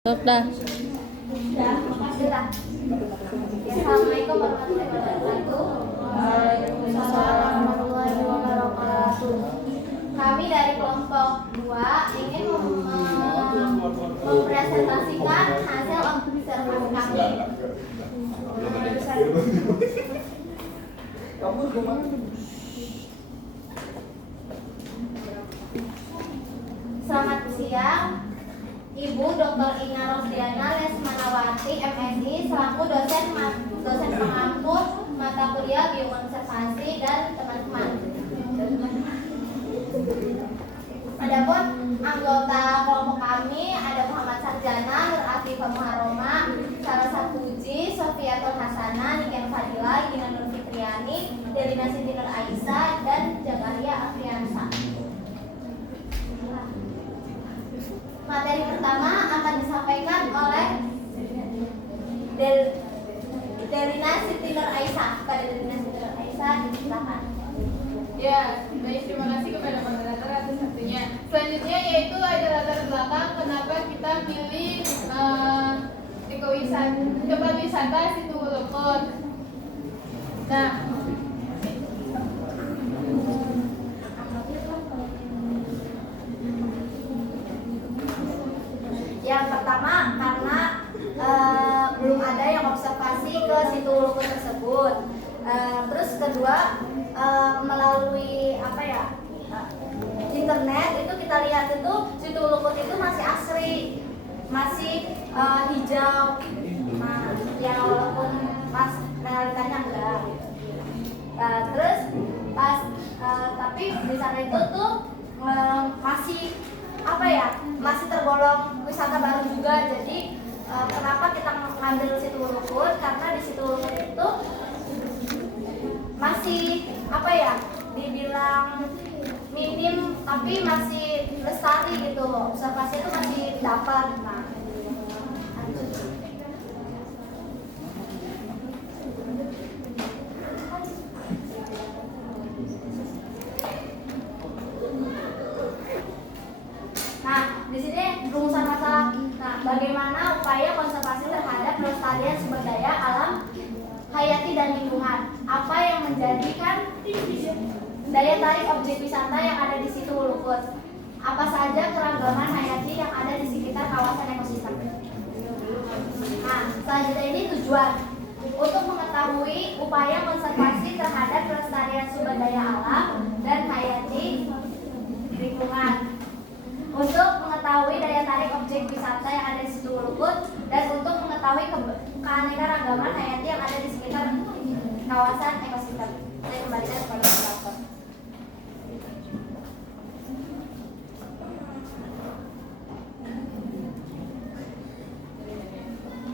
Stop dah. Ya, makasih lah. Assalamualaikum warahmatullahi wabarakatuh. Waalaikumsalam warahmatullahi wabarakatuh. Kami dari kelompok 2 ingin mempresentasikan hasil observasi kami. Selamat siang. Ibu Dr. Ina Rosdiana Lesmanawati MSI selaku dosen pengampu mata kuliah biokonservasi dan teman-teman. Adapun anggota kelompok kami ada Muhammad Sarjana, Nur Afifah Muharroma, Sarasa Puji, Sofiatul Hasanah, Niken Fadila, Gina Nur Fitriani, Delina Siti Nur Aisyah, dan Jakaria Afriansa. Materi pertama akan disampaikan oleh Delina Siti Nur Aisyah. Pada Delina Siti Nur Aisyah, silakan. Ya, baik, terima kasih kepada moderator atas waktunya. Selanjutnya yaitu ada latar belakang kenapa kita pilih tempat wisata Situwulukut. Nah, Yang pertama karena belum ada yang observasi ke Situwulukut tersebut. Terus kedua melalui internet itu kita lihat itu Situwulukut itu masih asri, masih hijau. Nah, ya walaupun pas realitanya enggak. Terus pas tapi di sana itu tuh masih masih tergolong wisata baru juga. Jadi kenapa kita ngambil Situwulukut, karena di Situwulukut itu masih dibilang minim tapi masih lestari gitu, observasi itu masih dapat. Di sini rumusan masalah. Bagaimana upaya konservasi terhadap pelestarian sumber daya alam hayati dan lingkungan? Apa yang menjadikan daya tarik objek wisata yang ada di Situwulukut? Apa saja keragaman hayati yang ada di sekitar kawasan ekosistem? Selanjutnya ini tujuan untuk mengetahui upaya konservasi terhadap pelestarian sumber daya alam dan hayati lingkungan, untuk mengetahui daya tarik objek wisata yang ada di Situwulukut, dan untuk mengetahui keanekaragaman hayati yang ada di sekitar kawasan ekosistem. Saya kembalikan kepada moderator.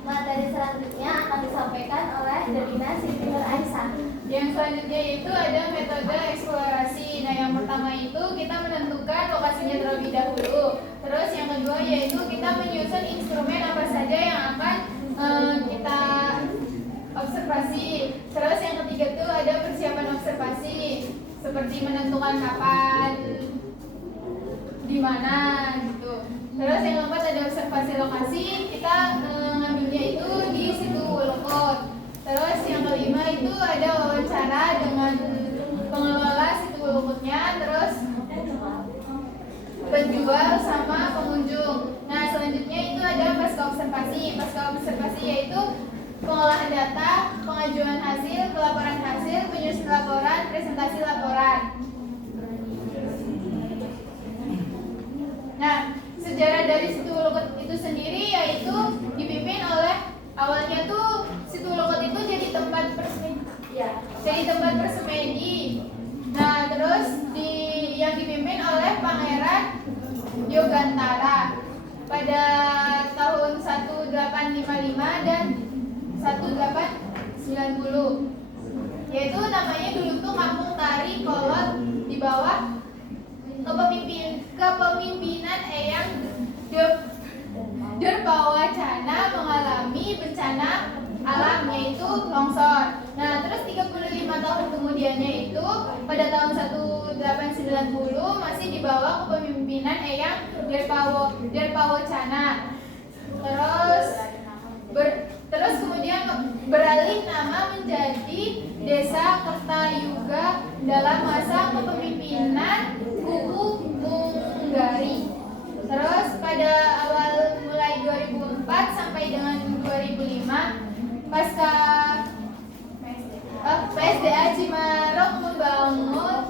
Materi selanjutnya akan disampaikan oleh Delina Siti Nur Aisyah. yang selanjutnya yaitu ada metode eksplorasi. Nah, yang pertama itu kita menentukan lokasinya terlebih dahulu. Terus yang kedua yaitu kita menyusun instrumen apa saja yang akan kita observasi. Terus yang ketiga itu ada persiapan observasi, seperti menentukan kapan, di mana gitu. Terus yang keempat ada observasi lokasi, kita ngambilnya itu di Situwulukut. Terus yang kelima itu ada wawancara dengan pengelola Situwulukutnya, terus penjual sama pengunjung. Nah, selanjutnya itu ada pasca observasi. Pasca observasi yaitu pengolahan data, pengajuan hasil, pelaporan hasil, penyusun laporan, presentasi laporan. Nah, sejarah dari Situwulukut itu sendiri yaitu dipimpin oleh, awalnya tuh Situwulukut itu jadi tempat persemedi. Nah, terus yang dipimpin oleh Pangeran Yogantara pada tahun 1855 dan 1890. Yaitu namanya dulu tuh Kampung Tari Kolot di bawah kepemimpinan Eyang Derpawacana mengalami bencana alam yaitu longsor. Nah, terus 35 tahun kemudiannya itu pada tahun 1890 masih di bawah kepemimpinan Eyang Derpawacana. Terus terus kemudian beralih nama menjadi Desa Kertayuga dalam masa kepemimpinan Uu Munggari. Terus pada awal mulai 2004 sampai dengan 2005 pasca PSDA Cimanuk membangun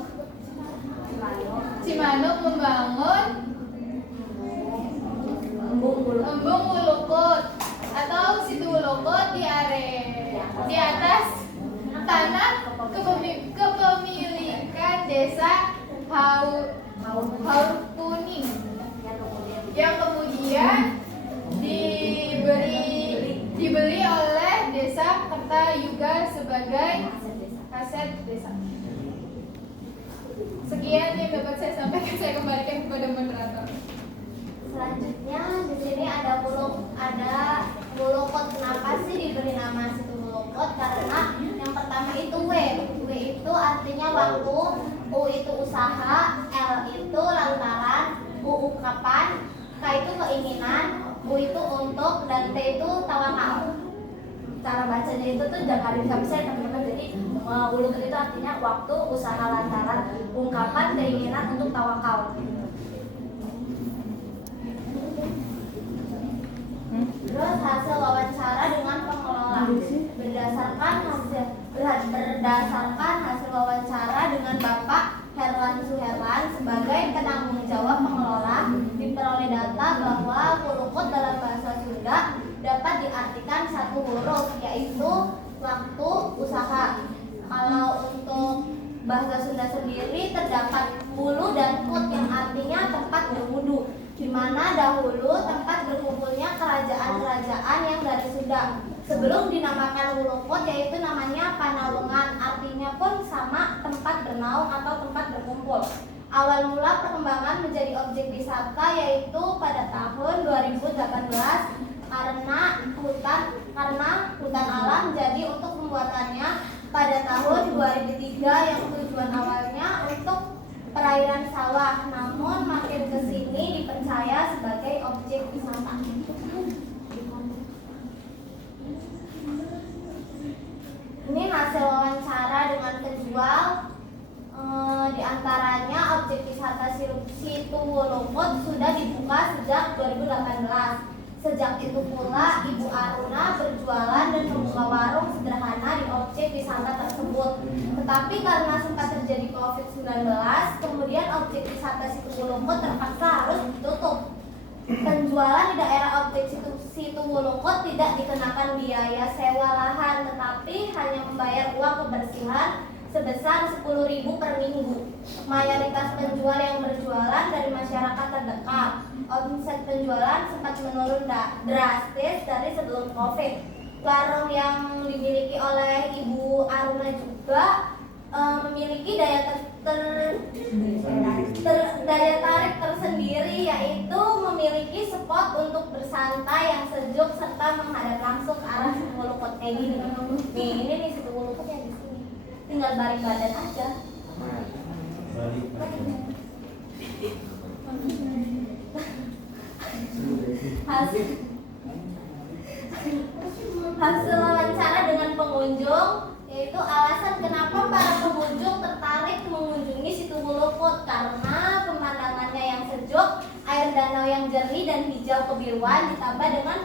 Embung Wulukut atau Situ Wulukut di atas tanah kepemilikan Desa Haurkuning yang kemudian dibeli oleh Desa Kertayuga sebagai aset desa. Sekian yang dapat saya sampaikan, saya kembalikan kepada moderator. Selanjutnya di sini ada Wulukut. Kenapa sih diberi nama Situ Wulukut? Karena yang pertama itu W itu artinya waktu, U itu usaha, L itu lantaran, U ungkapan, K itu keinginan, U itu untuk, dan T itu tawakal. Cara bacanya itu tuh jangan bisa teman-teman. Jadi Wulukut itu artinya waktu, usaha, lantaran, ungkapan, keinginan untuk tawakal. Terus hasil wawancara dengan pengelola berdasarkan hasil wawancara dengan Bapak Herlan Suherlan sebagai penanggung jawab pengelola, diperoleh data bahwa Wulukut dalam bahasa Sunda dapat diartikan satu huruf, yaitu waktu, usaha. Kalau untuk bahasa Sunda sendiri terdapat hulu dan kut yang artinya tempat berwudu, di mana dahulu tempat berkumpulnya kerajaan-kerajaan yang dari Sunda. Sebelum dinamakan Wulukut, yaitu namanya Panawengan, artinya pun sama, tempat bernaung atau tempat berkumpul. Awal mula perkembangan menjadi objek wisata yaitu pada tahun 2018 karena hutan alam. Jadi untuk pembuatannya pada tahun 2003 yang tujuan awalnya untuk perairan sawah, namun makin kesini dipercaya sebagai objek wisata. Ini hasil wawancara dengan penjual. Di antaranya objek wisata Situ Wulukut sudah dibuka sejak 2018. Sejak itu pula Ibu Aruna berjualan dan membuka warung sederhana di objek wisata tersebut. Tetapi karena sempat terjadi COVID-19, kemudian objek wisata Situ Wulukut terpaksa harus ditutup. Penjualan di daerah objek Situ Wulukut tidak dikenakan biaya sewa lahan, tetapi hanya membayar uang kebersihan sebesar 10.000 per minggu. Mayoritas penjual yang berjualan dari masyarakat terdekat. Omset penjualan sempat menurun drastis dari sebelum COVID. Warung yang dimiliki oleh Ibu Aruna juga memiliki daya tarik tersendiri, yaitu memiliki spot untuk bersantai yang sejuk serta menghadap langsung ke arah Situ Wulukut kayak gini. Nih, ini nih Situ Wulukut yang di sini. Tinggal balik badan aja. Hasil wawancara dengan pengunjung, yaitu alasan kenapa para pengunjung tertarik mengunjungi Situ Wulukut, karena pemandangannya yang sejuk, air danau yang jernih dan hijau kebiruan, ditambah dengan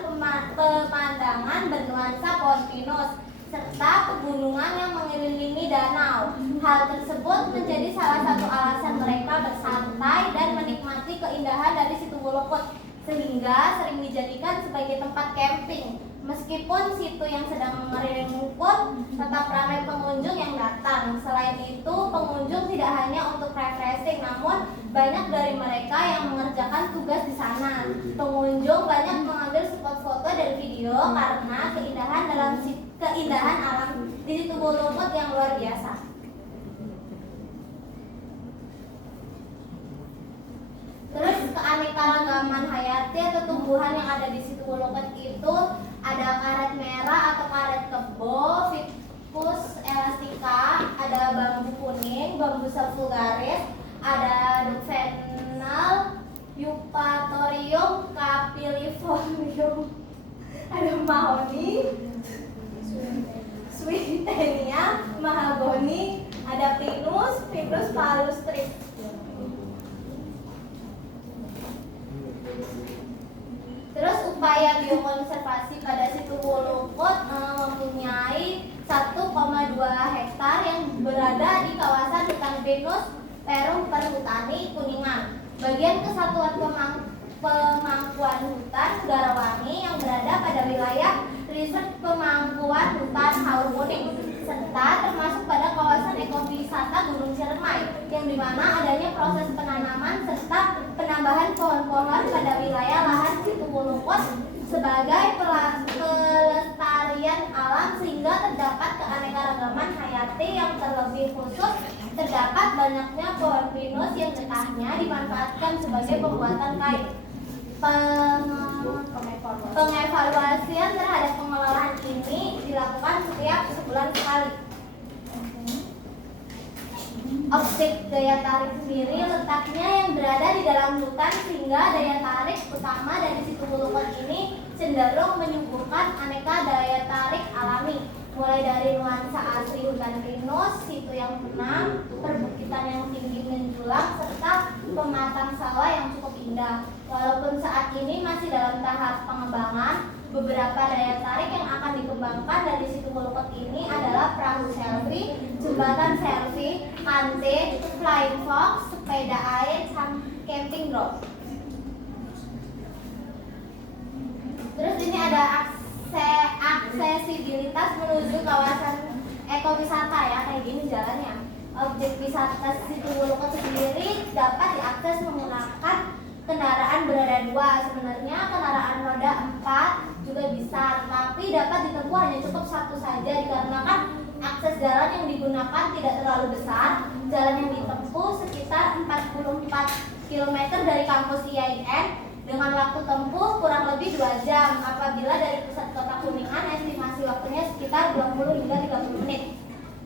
pemandangan bernuansa pohon pinus serta pegunungan yang mengelilingi danau. Hal tersebut menjadi salah satu alasan mereka bersantai dan menikmati keindahan dari Situ Wulukut, sehingga sering dijadikan sebagai tempat camping. Meskipun situ yang sedang mengering pun tetap ramai pengunjung yang datang. Selain itu, pengunjung tidak hanya untuk refreshing, namun banyak dari mereka yang mengerjakan tugas di sana. Pengunjung banyak mengambil spot foto dan video karena keindahan alam di Situ Wulukut yang luar biasa. Terus keanekaragaman hayati atau tumbuhan yang ada di Situ Wulukut itu ada karet merah atau karet kebo, Ficus elastica, ada bambu kuning, bambu vulgaris, ada Ducvenal Eupatorium capilliformium, ada mahoni, Switenia, mahagoni, ada pinus, Fibrus palustris. Terus upaya biokonservasi pada situ Wolukot mempunyai 1,2 hektar yang berada di kawasan hutan pinus Perum Perhutani Kuningan. Bagian Kesatuan Pemangkuan Hutan Garawangi yang berada pada wilayah Riset Pemangkuan Hutan Haur Kuning, serta termasuk pada kawasan ekowisata Gunung Ciremai, yang dimana adanya proses penanaman serta penambahan pohon-pohon pada wilayah lahan situ Wolukot sebagai pelestarian alam, sehingga terdapat keanekaragaman hayati yang terlebih khusus terdapat banyaknya pohon pinus yang getahnya dimanfaatkan sebagai pembuatan kain. Pengevaluasian terhadap pengelolaan ini dilakukan setiap sebulan sekali. Objek daya tarik sendiri letaknya yang berada di dalam hutan, sehingga daya tarik utama dari situ Wolukot ini cenderung menyuguhkan aneka daya tarik alami, mulai dari nuansa asli hutan pinus, situ yang tenang, perbukitan yang tinggi menjulang, serta pematang sawah yang cukup indah. Walaupun saat ini masih dalam tahap pengembangan, beberapa daya tarik yang akan dikembangkan dari situ Wolukot ini adalah perahu selfie, jembatan selfie, kante, flying fox, sepeda air, camping ground. Terus ini ada aksesibilitas menuju kawasan ekowisata ya, kayak gini jalannya. Objek wisata situ Wolukot sendiri dapat diakses menggunakan kendaraan beroda 2. Sebenarnya kendaraan roda 4 juga bisa, tapi dapat ditempuh hanya cukup satu saja dikarenakan akses jalan yang digunakan tidak terlalu besar. Jalan yang ditempuh sekitar 44 km dari kampus IAIN dengan waktu tempuh kurang lebih 2 jam. Apabila dari pusat kota Kuningan, estimasi waktunya sekitar 20 hingga 30 menit.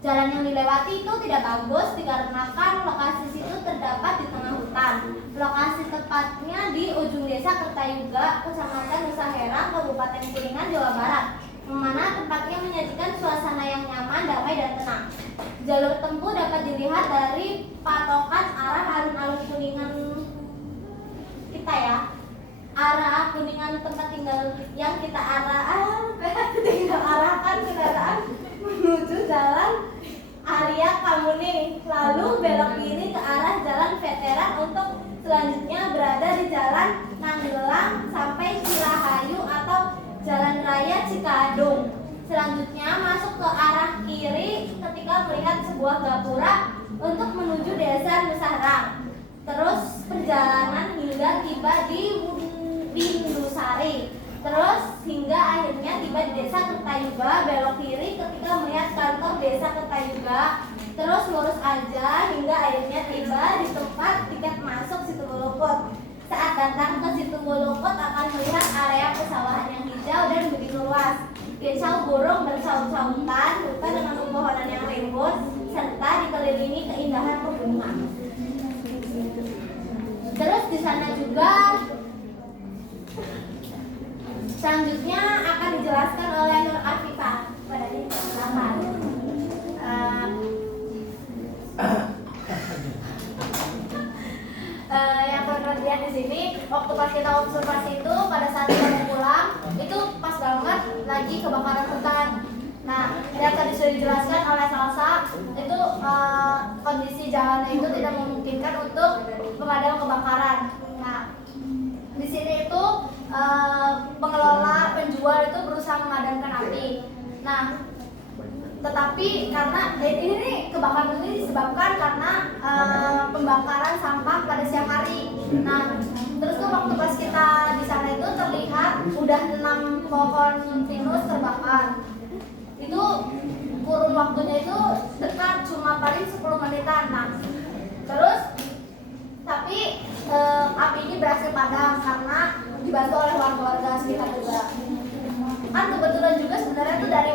Jalan yang dilewati itu tidak bagus dikarenakan lokasi situ terdapat di tengah hutan. Lokasi tepatnya di ujung desa Kertayuga, Kecamatan Nusa Herang, Kabupaten Kuningan, Jawa Barat, mana tempatnya menyajikan suasana yang nyaman, damai, dan tenang. Jalur tempuh dapat dilihat dari patokan arah alun-alun Kuningan kita ya. Arah Kuningan tempat tinggal yang kita arahkan kendaraan menuju jalan Arya Kamuni, lalu belok kiri ke arah jalan Veteran untuk selanjutnya berada di jalan Nanggelang sampai Cilahayu atau Jalan Raya Cikadung. Selanjutnya masuk ke arah kiri ketika melihat sebuah gapura untuk menuju desa Nusarang. Terus perjalanan hingga tiba di Bindusari. Terus hingga akhirnya tiba di desa Kertayuga, belok kiri ketika melihat kantor desa Kertayuga. Terus lurus aja hingga akhirnya tiba di tempat tiket masuk situ Wolukot. Saat datang ke situ Wolukot akan melihat area pesawahan yang hijau dan begitu luas. Kicau burung bersaut-sautan, hutan dengan pepohonan yang rimbun, serta dikelilingi keindahan pegunungan. Terus di sana juga selanjutnya akan dijelaskan oleh Nur Afifah pada di halaman. Yang teman-teman lihat di sini, waktu pas kita observasi itu pada saat kita mau pulang, itu pas banget lagi kebakaran hutan. Nah, yang tadi sudah dijelaskan oleh Salsa, itu kondisi jalannya itu tidak memungkinkan untuk pemadam kebakaran. Nah, di sini itu pengelola penjual itu berusaha memadamkan api. Nah, tetapi karena ini nih kebakaran ini disebabkan karena pembakaran sampah pada siang hari. Nah, terus tuh waktu pas kita di sana itu terlihat udah 6 pohon pinus terbakar. Itu kurun waktunya itu dekat, cuma paling 10 menitan. Nah, terus tapi api ini berhasil padam karena dibantu oleh warga-warga sekitar juga. Kan kebetulan juga sebenarnya itu dari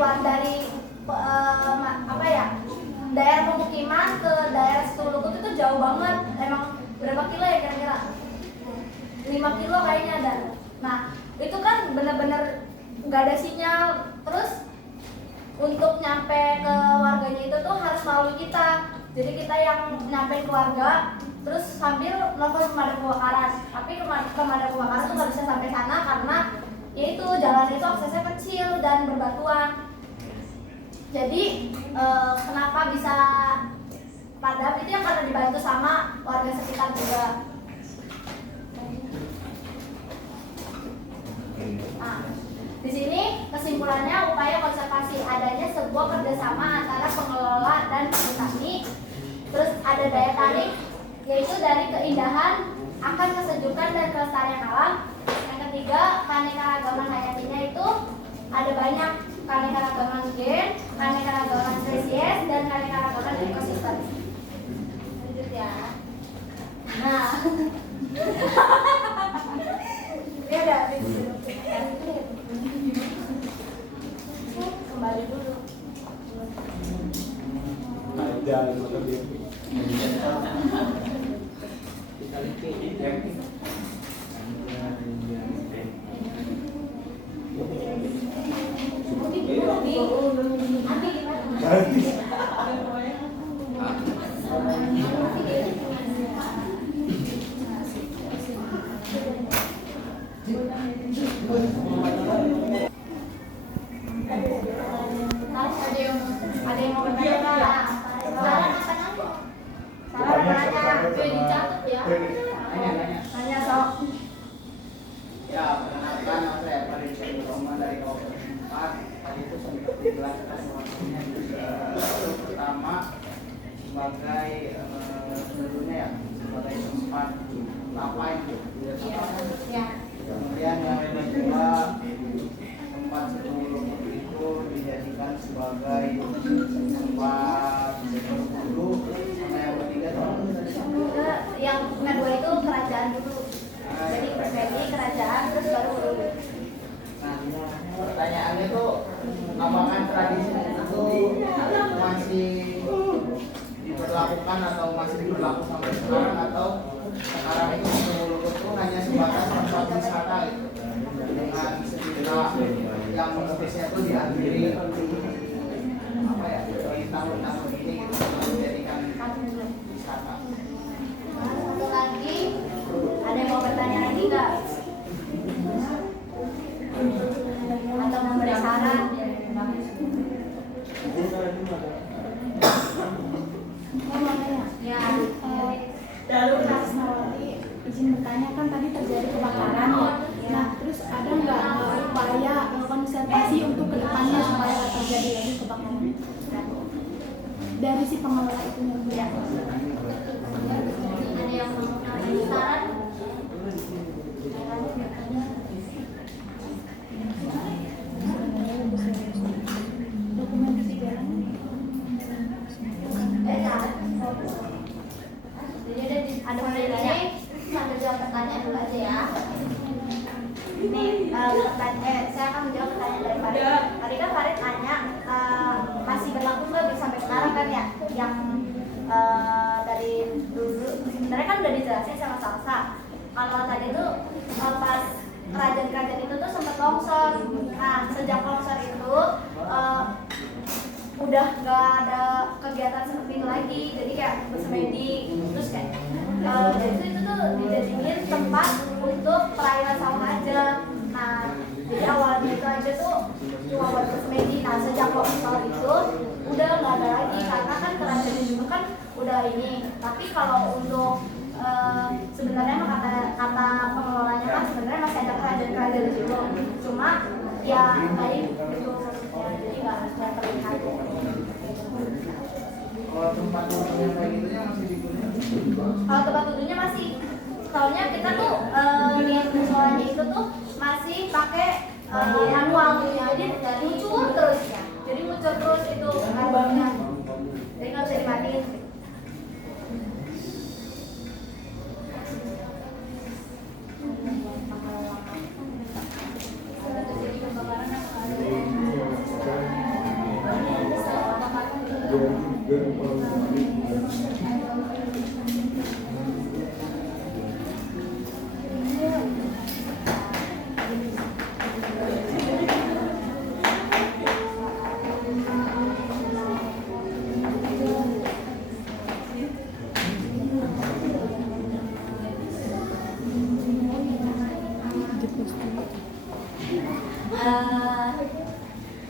daerah pemukiman ke daerah Situ Wolukot itu jauh banget. Emang berapa kilo ya kira-kira? 5 kilo kayaknya ada. Nah itu kan bener-bener nggak ada sinyal, terus untuk nyampe ke warganya itu tuh harus melalui kita. Jadi kita yang nyampe ke warga, terus sambil nelfon pemadam kebakaran. Tapi pemadam kebakaran tuh nggak bisa sampai sana karena yaitu jalan itu aksesnya kecil dan berbatuan. Jadi kenapa bisa padam itu ya karena dibantu sama warga sekitar juga. Nah, di sini kesimpulannya upaya konservasi adanya sebuah kerjasama antara pengelola dan petani. Terus ada daya tarik yaitu dari keindahan, akan kesejukan dan kelestarian alam. Yang ketiga, keanekaragaman hayatinya itu ada banyak, keanekaragaman gen, keanekaragaman spesies, dan keanekaragaman ekosistem. Lanjut ya. Nah, ini ada kembali dulu. Jangan makan dia. Ada yang mau bertanya nggak? Saran apa? Dicatat ya. Tanya sok. Ya, perkenalkan nama saya Farid Syekh Rahman dari Kabupaten 4. Tadi itu sempat dijelaskan waktunya yang pertama sebagai sebelumnya ya sebagai tempat ngapain tuh? Ya. Kemudian yang kedua tempat sebelum itu dijadikan sebagai tempat berburu, sama yang ketiga Yang kedua itu kerajaan dulu. Jadi berbeda kerajaan terus baru dulu. Nah, pertanyaannya tuh apakah tradisi itu masih diberlakukan atau masih diberlakukan sampai sekarang, atau sekarang itu Lulut itu hanya sebatas tempat wisata gitu, dengan sejuta yang mengepisnya itu diakhiri apa ya di tahun-tahun ini gitu menjadikan wisata. Satu lagi, ada yang mau bertanya lagi nggak? Atau memberi saran? Ya. Lalu Rasmawati izin bertanya, kan tadi terjadi kebakaran ya. Nah, terus ada nggak upaya konservasi untuk kedepannya supaya nggak terjadi lagi kebakaran dari si pengelola itu ya? Ada yang mau ngasih saran? Dokumentasi jalan. Jadi ada pertanyaan sambil jawab pertanyaan dulu aja ya. Ini saya akan menjawab pertanyaan dari Farid. Tadi kan Farid tanya masih berlaku nggak sampai sekarang kan ya? Yang dari dulu sebenarnya kan udah dijelasin sama Salsa. Kalau tadi tuh pas kerajaan-kerajaan itu tuh sempat longsor. Nah sejak longsor itu udah nggak ada kegiatan seperti itu lagi, jadi kayak bersemedi terus kayak jadi itu tuh dijadiin tempat untuk perairan sawah aja. Nah jadi awalnya itu aja tuh cuma buat bersemedi. Nah sejak longsor itu udah nggak ada lagi karena kan kerajaan dulu kan udah ini. Tapi kalau untuk sebenarnya kata pengelolanya kan sebenarnya masih ada kerajaan-kerajaan di situ, cuma ya baik itu ya, jadi nggak harus terlihat. Kalau tempat duduknya kayak gitunya masih digunakan? Kalau tempat duduknya masih, soalnya kita tuh di musolanya itu tuh masih pakai manual gitu, jadi muncul terus ya, jadi muncul terus itu karbonnya, jadi nggak bisa dimatiin.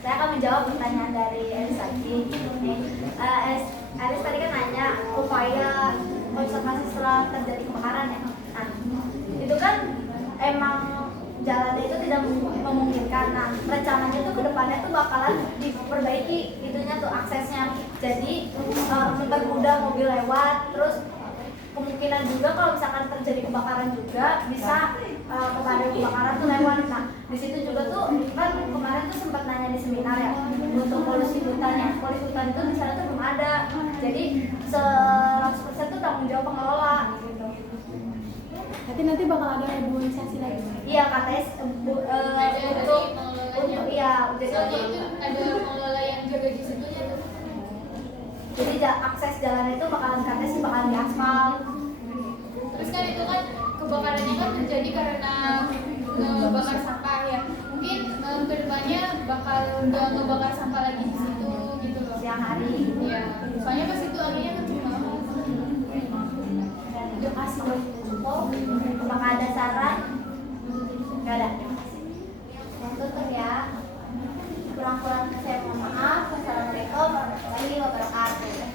Saya akan menjawab pertanyaan dari Elis lagi. Elis tadi kan nanya upaya konservasi setelah terjadi kebakaran ya. Nah, itu kan emang jalannya itu tidak memungkinkan. Nah, rencananya tuh ke depannya tuh bakalan diperbaiki itunya tuh aksesnya. Jadi mempermudah mobil lewat, terus kemungkinan juga kalau misalkan terjadi kebakaran juga bisa pemadam kebakaran tuh lewat. Nah, di situ juga tuh kan kemarin tuh sempat nanya di seminar ya untuk polusi hutannya. Polusi hutan itu di sana tuh belum ada. Jadi 100% tuh tanggung jawab pengelola gitu. Nanti bakal ada reboisasi lagi. Iya katanya untuk iya jadi Soalnya itu ada pengelola yang jaga di situnya tuh. jadi akses jalan itu bakalan katanya sih bakalan diaspal. Terus kan itu kan kebakarannya kan terjadi karena ngebakar sampah ya. Mungkin kedepannya bakal nggak ngebakar sampah lagi di situ gitu loh. Siang hari. Iya. Soalnya pas itu anginnya kenceng banget. Terima kasih cukup. Apakah ada saran? Nggak ada. Saya tutup ya. Kurang-kurang saya mohon maaf. Wassalamualaikum warahmatullahi wabarakatuh.